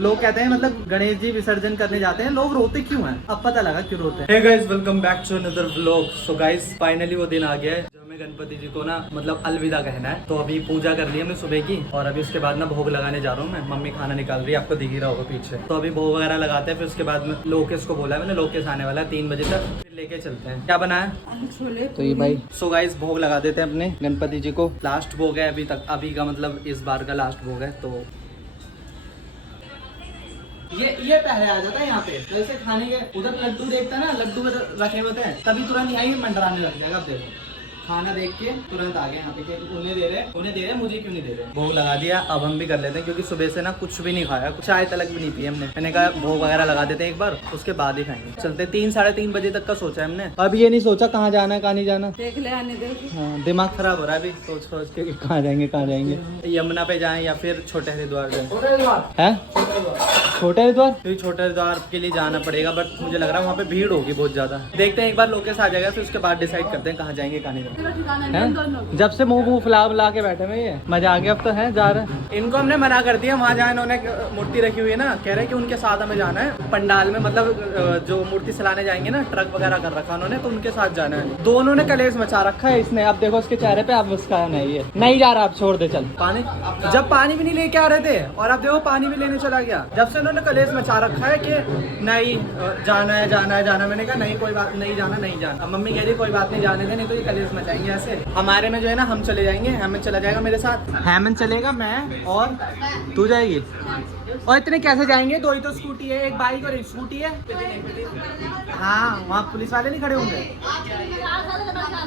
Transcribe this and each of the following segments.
लोग कहते हैं मतलब गणेश जी विसर्जन करने जाते हैं, लोग रोते क्यों हैं? अब पता लगा क्यों रोते हैं। Hey guys, welcome back to another vlog. So guys, finally वो दिन आ गया है जो हमें गणपति जी को ना मतलब अलविदा कहना है। तो अभी पूजा कर ली हमने सुबह की, और अभी उसके बाद ना भोग लगाने जा रहा हूँ मैं। मम्मी खाना निकाल रही है, आपको दिख ही रहा होगा पीछे। तो अभी भोग वगैरह लगाते हैं, फिर उसके बाद में लोकेश को बोला है मैंने, लोकेश आने वाला है 3 बजे तक, फिर लेके चलते हैं। क्या बना है? छोले। तो ये भाई, सो गाइस भोग लगा देते हैं अपने गणपति जी को। लास्ट भोग है अभी तक, अभी का मतलब इस बार का लास्ट भोग है। तो ये पहले आ जाता है यहाँ पे, जैसे खाने के उधर लड्डू देखता है ना, लड्डू रखे होते हैं, तभी तुरंत यहाँ मंडराने लग जाएगा। अब देखो खाना देख के तुरंत आ गए यहाँ पे, उन्हें दे रहे, मुझे क्यों नहीं दे रहे। भोग लगा दिया, अब हम भी कर लेते हैं, क्योंकि सुबह से ना कुछ भी नहीं खाया, चाय तलक भी नहीं पी हमने। मैंने कहा भोग वगैरह लगा देते हैं एक बार, उसके बाद ही खाएंगे। चलते 3 साढ़े 3 बजे तक का सोचा है हमने। अब ये नहीं सोचा कहाँ जाना है कहाँ नहीं जाना, देख ले आने दे। हाँ, दिमाग खराब हो रहा है अभी सोच के कहाँ जाएंगे। यमुना पे जाए या फिर छोटे हरिद्वार जाए। छोटे हरिद्वार, क्योंकि छोटे हरिद्वार के लिए जाना पड़ेगा, बट मुझे लग रहा है वहाँ पे भीड़ होगी बहुत ज्यादा। देखते हैं, एक बार लोकेश आ जाएगा, फिर उसके बाद डिसाइड करते हैं कहाँ जाएंगे कहाँ नहीं जाएंगे। जब से मुंह फुला के बैठे हुए ये मजा आ गया। अब तो है जा रहे हैं। इनको हमने मना कर दिया, वहाँ जहाँ इन्होंने मूर्ति रखी हुई है ना, कह रहे हैं कि उनके साथ हमें जाना है पंडाल में, मतलब जो मूर्ति चलाने जाएंगे ना, ट्रक वगैरह कर रखा उन्होंने, तो उनके साथ जाना है। दोनों ने कलेश मचा रखा है इसने। अब देखो उसके चेहरे पे, अब उसका नहीं है, नहीं जा रहा, अब छोड़ दे चल। पानी, जब पानी भी नहीं लेके आ रहे थे, और अब देखो पानी भी लेने चला गया। जब से उन्होंने कलेश मचा रखा है कि नहीं जाना है। मैंने कहा नहीं, कोई बात नहीं जाना, नहीं जाना। अब मम्मी कह रही कोई बात नहीं, जाने दे, नहीं तो ये कलेश मचाएंगे ऐसे। हमारे में जो है ना, हम चले जाएंगे, हेमंत चला जाएगा मेरे साथ, हेमंत चलेगा, मैं और तू जाएगी। और इतने कैसे जाएंगे? 2 ही तो स्कूटी है, एक बाइक और एक स्कूटी है। हाँ, वहाँ पुलिस वाले नहीं खड़े होंगे।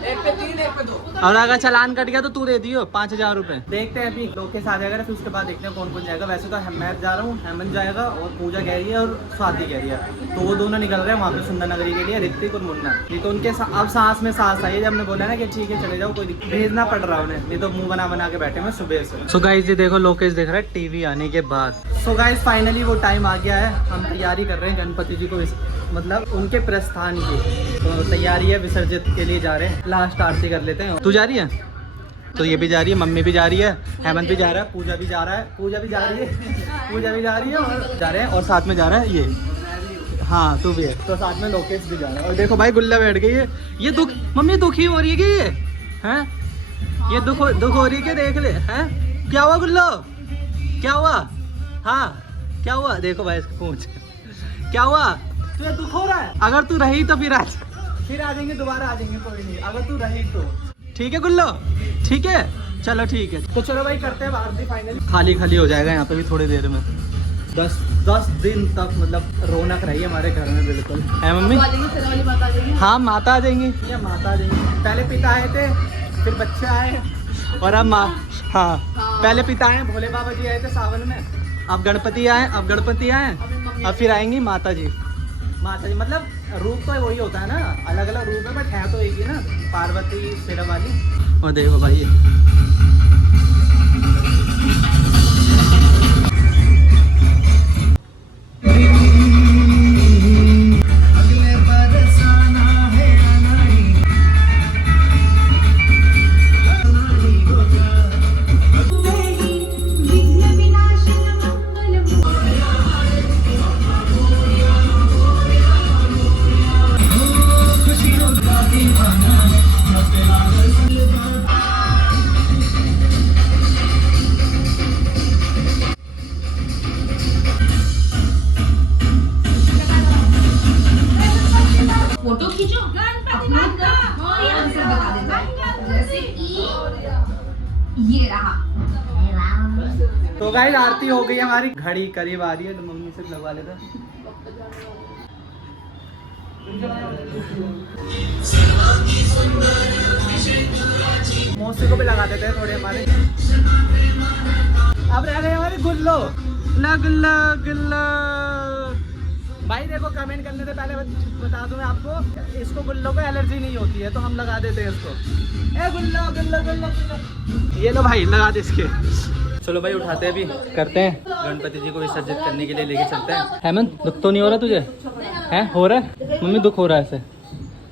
एक पे 3, एक पे 2। और अगर चालान कट गया तो तू दे दियो 5000 रुपए। देखते हैं अभी लोकेश आ जाएगा, फिर उसके बाद देखते हैं कौन जाएगा। वैसे तो मैं जा रहा हूँ, हेमंत जाएगा, और पूजा कह रही है और स्वाति कह रही है, तो वो दोनों निकल रहे हैं वहाँ पे सुंदर नगरी के लिए, ऋतिक और मुन्ना। नहीं तो उनके अब सांस में सांस आई है, जब हमने बोला ना कि ठीक है चले जाओ, कोई भेजना पड़ रहा है उन्हें, नहीं तो मुंह बना के बैठे हुए सुबह से। सो गाइस ये देखो लोकेश दिख रहा है टीवी आने के बाद। सो गाइस फाइनली वो टाइम आ गया है, हम तैयारी कर रहे हैं गणपति जी को मतलब उनके प्रस्थान की। तो तैयारी है, विसर्जित के लिए जा रहे हैं, लास्ट आरती कर लेते हैं। तू जा रही है? तो ये भी जा रही है, मम्मी भी जा रही है, हेमंत भी जा रहा है, पूजा भी जा रही है, और जा रहे हैं, और साथ में जा रहा है ये। हाँ तू भी है, तो साथ में लोकेश भी जा रहा है। और देखो भाई गुल्ला बैठ गई है। ये दुख मम्मी दुखी हो रही है कि ये हैं, ये दुख हो रही है कि देख ले हैं। क्या हुआ गुल्लो, क्या हुआ? हाँ क्या हुआ? देखो भाई इसको पूछ, क्या हुआ? तुझे दुख हो रहा है? अगर तू रही तो फिर आ जाएंगे, दोबारा आ जाएंगे, कोई नहीं, अगर तू रही तो। ठीक है गुल्लो, ठीक है, चलो ठीक है। तो चलो भाई करते हैं आरती फाइनल। खाली हो जाएगा यहाँ पे भी थोड़ी देर में। 10 दिन तक मतलब रौनक रही है हमारे घर में, बिल्कुल है मम्मी। हाँ माता आ जाएंगी, पहले पिता आए थे, फिर बच्चे आए, और अब माँ। हाँ पहले पिता आए, भोले बाबा जी आए थे सावन में, अब गणपति आए, अब फिर आएंगी माता जी। मतलब रूप तो वही होता है ना, अलग अलग रूप है, बट है तो एक ही ना, पार्वती शेरा वाली। और देखो भाई फोटो खींचो, अपलोड कर और यहाँ से बता देता है, जैसे कि ये रहा। तो गाइस आरती हो गई हमारी, घड़ी करीब आ रही है, तो मम्मी से लगवा लेते हैं। मौसी को भी लगा देते हैं थोड़े हमारे। अब रह गए हमारे गुल्लो, गुल्ला। भाई देखो कमेंट करने से पहले बता दूं मैं आपको, इसको गुल्लो को एलर्जी नहीं होती है, तो हम लगा देते हैं इसको। ए गुल्लो। ये लो भाई लगा दे इसके। चलो भाई उठाते हैं, अभी करते हैं, गणपति जी को विसर्जित करने के लिए लेके चलते हैं। हेमंत दुख तो नहीं हो रहा तुझे? हैं हो रहा है? मम्मी दुख हो रहा है ऐसे,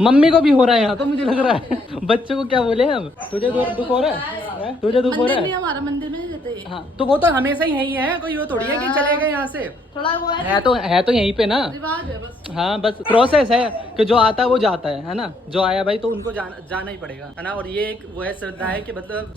मम्मी को भी हो रहा है यहाँ तो मुझे लग रहा है। बच्चों को क्या बोले हम? तुझे दुख हो रहा है? तुझे दुख हो रहा है? हमारा मंदिर में रहते हैं। हाँ तो वो तो हमेशा ही यही है, कोई वो थोड़ी है कि चले गए यहाँ से। थोड़ा वो है तो यहीं पे ना, रिवाज है बस। हाँ बस प्रोसेस है कि जो आता है वो जाता है ना, जो आया भाई तो उनको जाना ही पड़ेगा, है ना। और ये एक वो है श्रद्धा है कि मतलब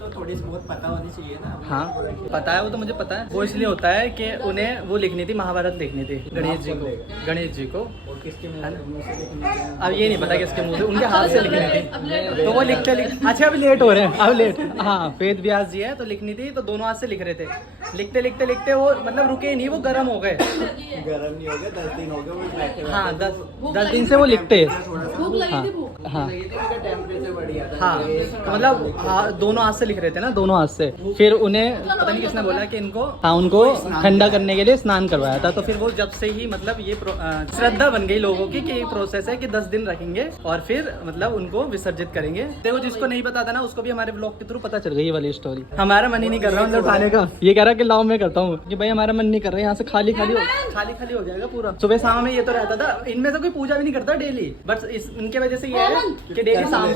तो थोड़ी बहुत पता होनी चाहिए ना। हाँ पता है, वो तो मुझे पता है। वो इसलिए होता है कि उन्हें वो लिखनी थी, महाभारत लिखनी थी गणेश जी को। और किसके में अब ये नहीं पता किसके मुंह से, उनके हाथ से लिखनी थी तो वो लिखते अच्छा अभी लेट हो रहे हैं, अब लेट। हाँ वेद व्यास जी है तो लिखनी थी, तो दोनों हाथ से लिख रहे थे। लिखते वो मतलब रुके ही नहीं, वो गर्म हो गए। गर्म नहीं हो गया, 10 दिन हो गए वो बैठे हुए। हाँ 10 दिन से वो लिखते। भूख लगी थी, भूख हाँ टेम्परेचर बढ़िया था। हाँ मतलब हाँ दोनों हाथ से लिख रहे थे ना, दोनों हाथ से। फिर उन्हें पता नहीं किसने बोला कि इनको, हाँ उनको ठंडा करने के लिए स्नान करवाया था। तो फिर वो जब से ही मतलब ये श्रद्धा बन गई लोगों की कि ये प्रोसेस है कि 10 दिन रखेंगे और फिर मतलब उनको विसर्जित करेंगे। देखो जिसको नहीं पता था ना उसको भी हमारे ब्लॉग के थ्रू पता चल गई ये वाली स्टोरी। हमारा मन ही नहीं कर रहा मतलब उठाने का, ये कह रहा कि लाओ मैं करता हूँ कि भाई हमारा मन नहीं कर रहा है, यहाँ से खाली हो जाएगा पूरा। सुबह शाम में ये तो रहता था, इनमें से कोई पूजा भी नहीं करता डेली, बट इनके वजह से ये है कि डेली शाम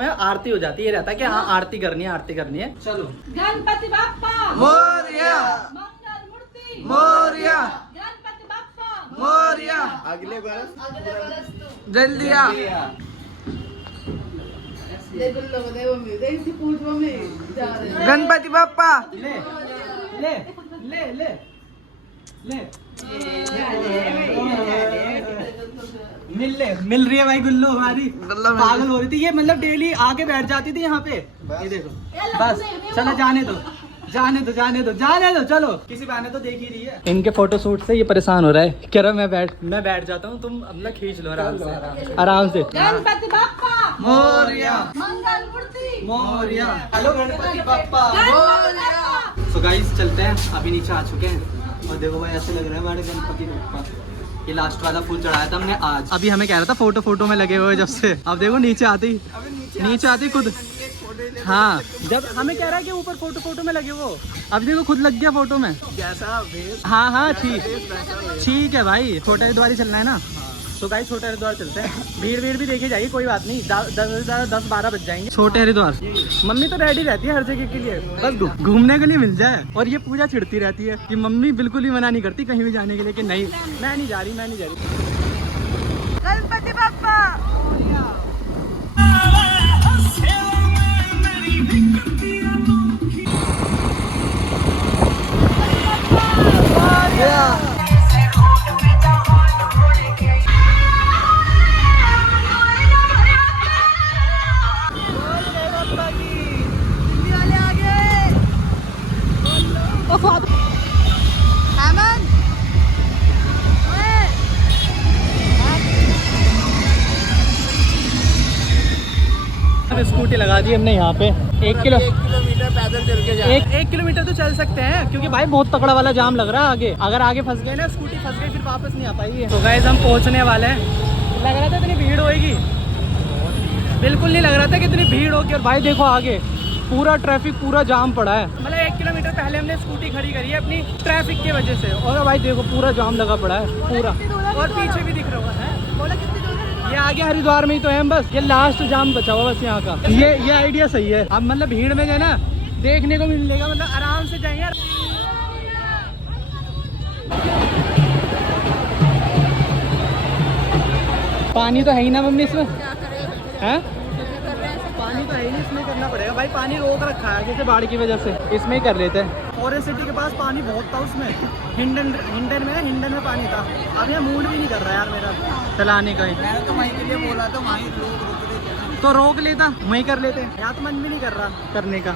में आरती हो जाती है। ये रहता है कि हाँ आरती करनी है। चलो गणपति बाप्पा मोरया मंगल मूर्ति मोरया गणपति बाप्पा मोरया, अगले बरस जल्दी आ। गणपति बाप्पा ले मिल रही है भाई गुल्लू हमारी, पागल हो रही थी ये, मतलब डेली आके बैठ जाती थी यहाँ पे। ये देखो बस चलो जाने दो चलो, किसी बहाने तो देख ही रही है। इनके फोटो शूट से ये परेशान हो रहा है, कह रहा मैं बैठ जाता हूँ, तुम अपना खींच लो आराम से। गणपति बाप्पा मोरया मंगल मूर्ति Morya, hello Ganpati Bappa Morya. So guys चलते हैं, अभी नीचे आ चुके हैं और देखो भाई ऐसे लग रहा है हमारे गणपति बाप्पा। ये लास्ट वाला फूल चढ़ाया था हमने आज। अभी हमें कह रहा था फोटो में लगे हुए जब से, अब देखो नीचे आती खुद। हाँ जब हमें कह रहा है कि ऊपर फोटो में लगे वो, अब देखो खुद लग गया फोटो में। जैसा हाँ ठीक है भाई, छोटा हरिद्वार ही चलना है ना। तो गाइस छोटे हरिद्वार चलते हैं, भीड़ भी देखी जाएगी, कोई बात नहीं। 10-12 बज जाएंगे। छोटे हरिद्वार मम्मी तो रेडी रहती है हर जगह के लिए, बस घूमने के लिए मिल जाए। और ये पूजा चिढ़ती रहती है कि मम्मी बिल्कुल ही मना नहीं करती कहीं भी जाने के लिए कि नहीं मैं नहीं जा रही। गणपति बाप्पा स्कूटी लगा दी हमने यहाँ पे। 1 किलोमीटर पैदल चल के जाए। 1 किलोमीटर तो चल सकते हैं क्योंकि भाई बहुत तगड़ा वाला जाम लग रहा है आगे। अगर आगे फंस गए ना, स्कूटी फंस गई, फिर वापस नहीं आ पाएगी। तो गाइस हम पहुँचने वाले हैं। लग रहा था इतनी भीड़ होएगी, बिल्कुल नहीं लग रहा था कि इतनी भीड़ होगी। और भाई देखो आगे पूरा ट्रैफिक, पूरा जाम पड़ा है। मतलब 1 किलोमीटर पहले हमने स्कूटी खड़ी करी है अपनी ट्रैफिक की वजह से, और भाई देखो पूरा जाम लगा पड़ा है पूरा। और पीछे भी दिख रहा है, ये आगे हरिद्वार में ही तो है हम, बस ये लास्ट जाम बचा हुआ बस यहाँ का। ये आइडिया सही है। अब मतलब भीड़ में जो है ना देखने को मिलेगा, मतलब आराम से जाएंगे। पानी तो है ही ना मम्मी इसमें, है पानी तो है ही नहीं, इसमें करना पड़ेगा भाई। पानी रोक रखा है जैसे बाढ़ की वजह से, इसमें ही कर लेते हैं। फॉरेस्ट सिटी के पास पानी बहुत था, उसमें हिंडन में पानी था। अब ये मूड भी नहीं कर रहा यार मेरा चलाने का ही। मैंने तो वहीं के लिए बोला था, वहीं लोग रुक रहे थे तो रोक लेता, वहीं कर लेते। यहाँ तो मन भी नहीं कर रहा करने का।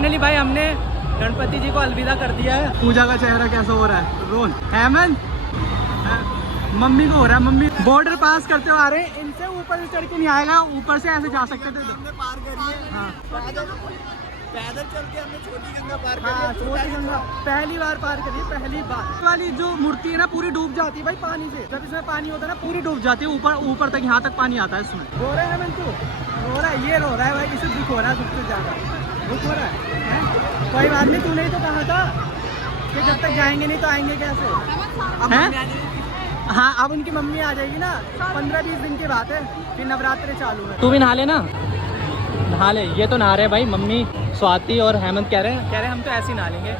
फाइनली भाई हमने गणपति जी को अलविदा कर दिया है। पूजा का चेहरा कैसा हो रहा है? रोन हेमंत मम्मी को हो रहा है। मम्मी बॉर्डर पास करते हुए आ रहे हैं। इनसे ऊपर से चढ़ के नहीं आएगा, ऊपर से ऐसे जा सकते थे। हमने पार करी है। हाँ पैदल चल के हमने छोटी गंगा पार करी हाँ, है। छोटी गंगा पहली बार पार करी, पहली बार। वाली जो मूर्ति है ना पूरी डूब जाती है भाई पानी से। जब इसमें पानी होता है ना पूरी डूब जाती है, ऊपर तक, यहाँ तक पानी आता है इसमें। रो रहा है हेमंत तू? रो रहा है, ये रो रहा है भाई, इसे दुख हो रहा है सबसे ज्यादा। दुख हो रहा है? कोई बात नहीं, तूने ही तो कहा था कि जब तक जाएंगे नहीं तो आएंगे कैसे? हैं? हाँ अब उनकी मम्मी आ जाएगी ना, 15-20 दिन की बात है, फिर नवरात्रि चालू है। तू भी नहा ले ना, नहा ले। ये तो नहा रहे भाई, मम्मी स्वाति और हेमंत कह रहे हैं हम तो ऐसे ही नहा लेंगे।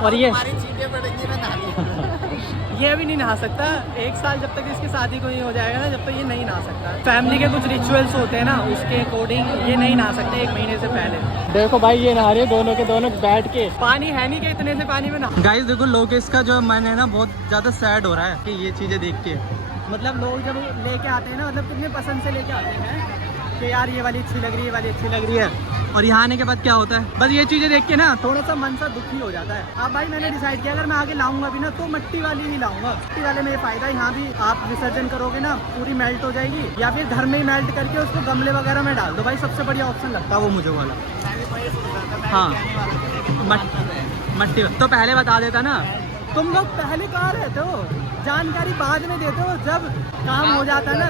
और ये हमारी चीजें पड़ेंगी मैं नहा लूंगा। ये भी नहीं नहा सकता 1 साल, जब तक इसकी शादी को नहीं हो जाएगा ना, जब तक ये नहीं नहा सकता। फैमिली के कुछ रिचुअल्स होते हैं ना, उसके अकॉर्डिंग ये नहीं नहा सकते 1 महीने से पहले। देखो भाई ये नहा रहे दोनों के दोनों बैठ के। पानी है नहीं कि इतने से पानी में नहा। गाइस देखो लोकेश का जो मन है ना बहुत ज़्यादा सैड हो रहा है कि ये चीज़ें देख के। मतलब लोग जब लेके आते हैं ना, मतलब कितने पसंद से लेके आते हैं कि यार ये वाली अच्छी लग रही है, ये वाली अच्छी लग रही है, और यहाँ आने के बाद क्या होता है, बस ये चीज़ें देख के ना थोड़ा सा मन सा दुखी हो जाता है। अब भाई मैंने डिसाइड किया अगर मैं आगे लाऊंगा भी ना तो मिट्टी वाली ही लाऊंगा। मिट्टी वाले में ये फायदा है, यहाँ भी आप विसर्जन करोगे ना पूरी मेल्ट हो जाएगी, या फिर घर में ही मेल्ट करके उसको गमले वगैरह में डाल दो। भाई सबसे बढ़िया ऑप्शन लगता है वो मुझे वाला। हाँ मट्टी तो पहले बता देता ना, तुम लोग पहले कहाँ रहते हो, जानकारी बाद में देते हो, जब काम हो जाता है ना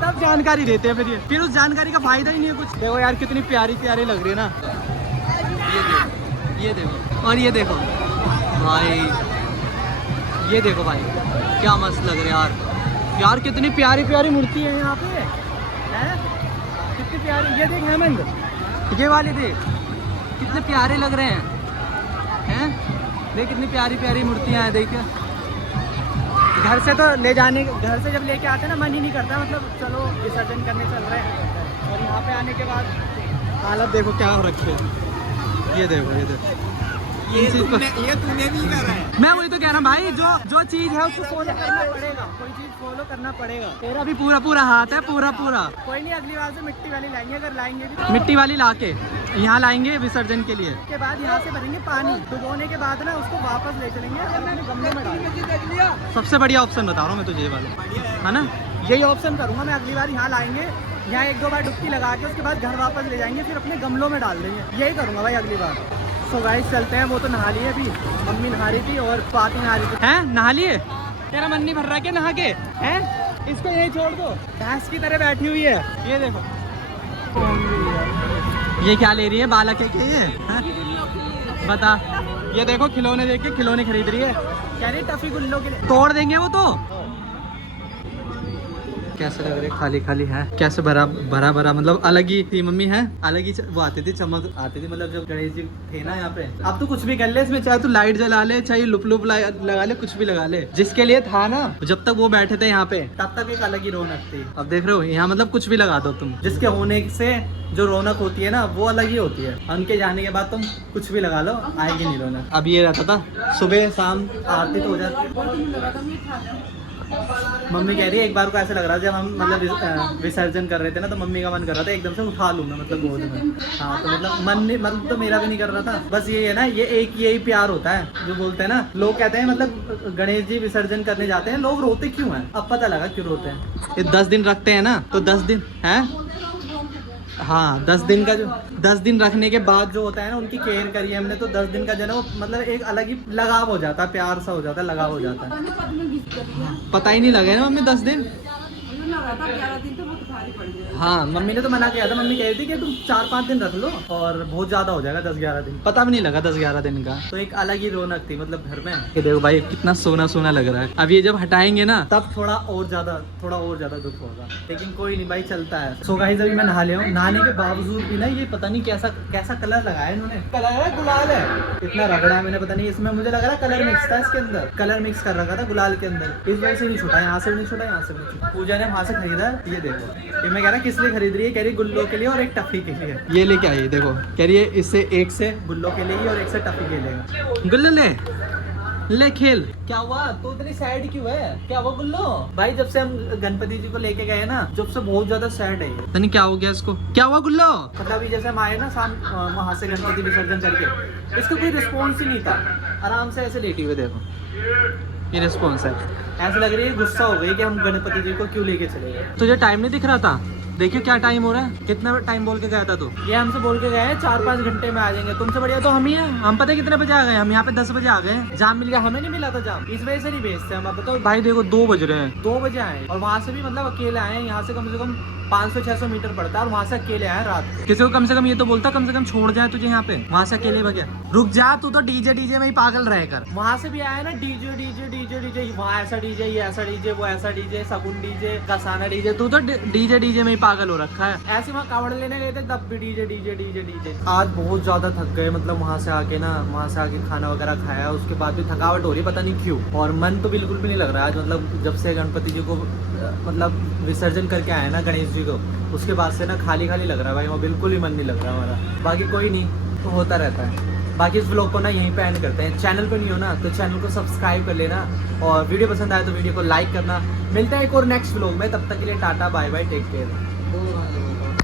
तब जानकारी देते हैं। फिर उस जानकारी का फायदा ही नहीं है कुछ। देखो यार कितनी प्यारी प्यारी लग रही है ना, ये देखो और ये देखो भाई, ये देखो भाई क्या मस्त लग रहा है यार कितनी प्यारी प्यारी मूर्ति है यहाँ पे, है कितनी प्यारी। ये देख हेमंत, ये वाले देख कितने प्यारे लग रहे हैं देख कितनी प्यारी प्यारी मूर्तियाँ हैं। देखिए घर से तो ले जाने, घर से जब लेके आते हैं ना मन ही नहीं करता, मतलब चलो विसर्जन करने चल रहे हैं। और यहाँ पे आने के बाद हालत देखो क्या हो रखी है। ये देखो ये तूने भी करा है। मैं वही तो कह रहा हूँ भाई, जो चीज है उसको फॉलो करना पड़ेगा, कोई चीज फॉलो करना पड़ेगा। तेरा भी पूरा हाथ है, पूरा कोई नहीं, अगली बार से मिट्टी वाली लाएंगे, अगर लाएंगे भी मिट्टी वाली लाके यहाँ लाएंगे विसर्जन के लिए। उसके बाद यहाँ से भरेंगे पानी, डुबोने के बाद ना उसको वापस ले चलेंगे और मैंने गमले में डालेंगे। सबसे बढ़िया ऑप्शन बता रहा हूँ मैं तुझे ये वाला, है ना, यही ऑप्शन करूँगा मैं। अगली बार यहाँ लाएंगे, यहाँ 1-2 बार डुबकी लगा के उसके बाद घर वापस ले जाएंगे, फिर अपने गमलों में डाल देंगे। यही करूँगा भाई अगली बार। तो गाइस चलते हैं, वो तो नहा लिए अभी, मम्मी नहा रही थी और स्वाति नहा रही थी। हैं नहा लिए? तेरा मन नहीं भर रहा क्या नहा के? हैं इसको यही छोड़ दो, भैंस की तरह बैठी हुई है। ये देखो ये क्या ले रही है, बालक है क्या ये? बता, ये देखो खिलौने देख के खिलौने खरीद रही है, कह रही टफी गुल्लो के लिए तोड़ देंगे वो तो। कैसे लग रहे, खाली खाली है, कैसे भरा मतलब अलग ही थी मम्मी है, अलग ही वो आती थी, चमक आती थी, मतलब जब गणेश जी थे ना यहाँ पे। अब तो कुछ भी कर ले इसमें, चाहे तू लाइट जला ले, चाहे लुप लगा ले, कुछ भी लगा ले, जिसके लिए था ना जब तक वो बैठे थे यहाँ पे तब तक एक अलग ही रौनक थी। अब देख रहे हो यहाँ मतलब कुछ भी लगा दो तुम, जिसके होने से जो रौनक होती है ना वो अलग ही होती है, उनके जाने के बाद तुम कुछ भी लगा लो आएगी नहीं रौनक। अब ये रहता था सुबह शाम आरती तो हो जाती। मम्मी कह रही है एक बार को ऐसा लग रहा था जब हम मतलब विसर्जन कर रहे थे ना, तो मम्मी का मन कर रहा था एकदम से उठा लूँ मैं, मतलब गोद में। हाँ तो मतलब तो मेरा भी नहीं कर रहा था। बस ये है ना, ये एक यही प्यार होता है जो बोलते हैं ना, लोग कहते हैं मतलब गणेश जी विसर्जन करने जाते हैं लोग रोते क्यों हैं, अब पता लगा क्यों रोते हैं। ये 10 दिन रखते हैं ना, तो 10 दिन है, हाँ 10 दिन का, जो 10 दिन रखने के बाद जो होता है ना उनकी केयर करी हमने, तो 10 दिन का जो है ना वो मतलब एक अलग ही लगाव हो जाता है, प्यार सा हो जाता है, लगाव हो जाता है। पता ही नहीं लगे ना मम्मी 10 दिन। हाँ मम्मी ने तो मना किया था, मम्मी कह रही थी कि तुम 4-5 दिन रख लो और बहुत ज्यादा हो जाएगा 10-11 दिन, पता भी नहीं लगा 10-11 दिन का, तो एक अलग ही रौनक थी मतलब घर में। ये देखो भाई कितना सोना सोना लग रहा है। अब ये जब हटाएंगे ना तब थोड़ा और ज्यादा दुख होगा, लेकिन कोई नहीं भाई चलता है। सो गाइस अभी मैं नहा लिया हूँ, नहाने के बावजूद भी ना ये पता नहीं कैसा कलर लगाया इन्होंने, कलर है गुलाल है, इतना रगड़ा है मैंने, पता नहीं इसमें मुझे लग रहा है कलर मिक्स था, इसके अंदर कलर मिक्स कर रखा था गुलाल के अंदर, इस वजह से नहीं छूटा, यहाँ से भी नहीं छूटा, यहाँ से भी नहीं छूटा। पूजा ने वहाँ से खरीदा। ये देखो, ये मैं कह रहा किस लिए खरीद रही है, कह रही गुल्लो के लिए और एक टफी के लिए। ये लेके आई देखो, कह रही है इससे एक से गुल्लो के लिए और एक से टफी के लिए। गुल्लो ले ले खेल। क्या हुआ तू इतनी सैड क्यों है? क्या हुआ गुल्लो? भाई जब से हम गणपति जी को लेके गए ना, जब से बहुत ज्यादा सैड है। नहीं क्या हो गया इसको? क्या हुआ गुल्लो? मतलब अभी जैसे हम आए ना शाम वहां से गणपति विसर्जन करके, इसको कोई रिस्पॉन्स ही नहीं था। आराम से ऐसे लेटी हुए देखो, ये रिस्पॉन्स है। ऐसे लग रही है गुस्सा हो गई कि हम गणपति जी को क्यों लेके चले गए। तुझे टाइम नहीं दिख रहा था? देखियो क्या टाइम हो रहा है। कितना टाइम बोल के गया था तू? ये हमसे बोल के गए हैं 4-5 घंटे में आ जाएंगे। तुमसे बढ़िया तो हम ही हैं। हम पता है कितने बजे आ गए? हम यहाँ पे 10 बजे आ गए। जाम मिल गया, हमें नहीं मिला था जाम, इस वजह से नहीं भेजते हम। अब बताओ भाई देखो 2 बज रहे हैं, 2 बजे आए और वहाँ से भी मतलब अकेले आए हैं। यहाँ से कम 500-600 मीटर पड़ता है और वहाँ से अकेले आए रात को। किसी को कम से कम ये तो बोलता कम से कम छोड़ जाए तुझे यहाँ पे, वहाँ से अकेले भगे। रुक जा तू तो डीजे में ही पागल रह कर। वहाँ से भी आया ना डीजे, वहाँ ऐसा डीजे, ये ऐसा डीजे, वो ऐसा डीजे, सगुन डीजे, कसाना डीजे। तू तो डीजे में ही पागल हो रखा है। ऐसे वहाँ कावड़ लेने गए थे तब भी डीजे। आज बहुत ज्यादा थक गए, मतलब वहाँ से आके खाना वगैरह खाया, उसके बाद भी थकावट हो रही पता नहीं क्यों। और मन तो बिल्कुल भी नहीं लग रहा आज, मतलब जब से गणपति जी को मतलब विसर्जन करके आए ना गणेश जी को, उसके बाद से ना खाली लग रहा है भाई, वो बिल्कुल ही मन नहीं लग रहा हमारा। बाकी कोई नहीं, तो होता रहता है। बाकी इस व्लॉग को ना यहीं पे एंड करते हैं। चैनल पर नहीं हो ना तो चैनल को सब्सक्राइब कर लेना, और वीडियो पसंद आए तो वीडियो को लाइक करना। मिलते हैं एक और नेक्स्ट व्लॉग में, तब तक के लिए tata bye bye, take care.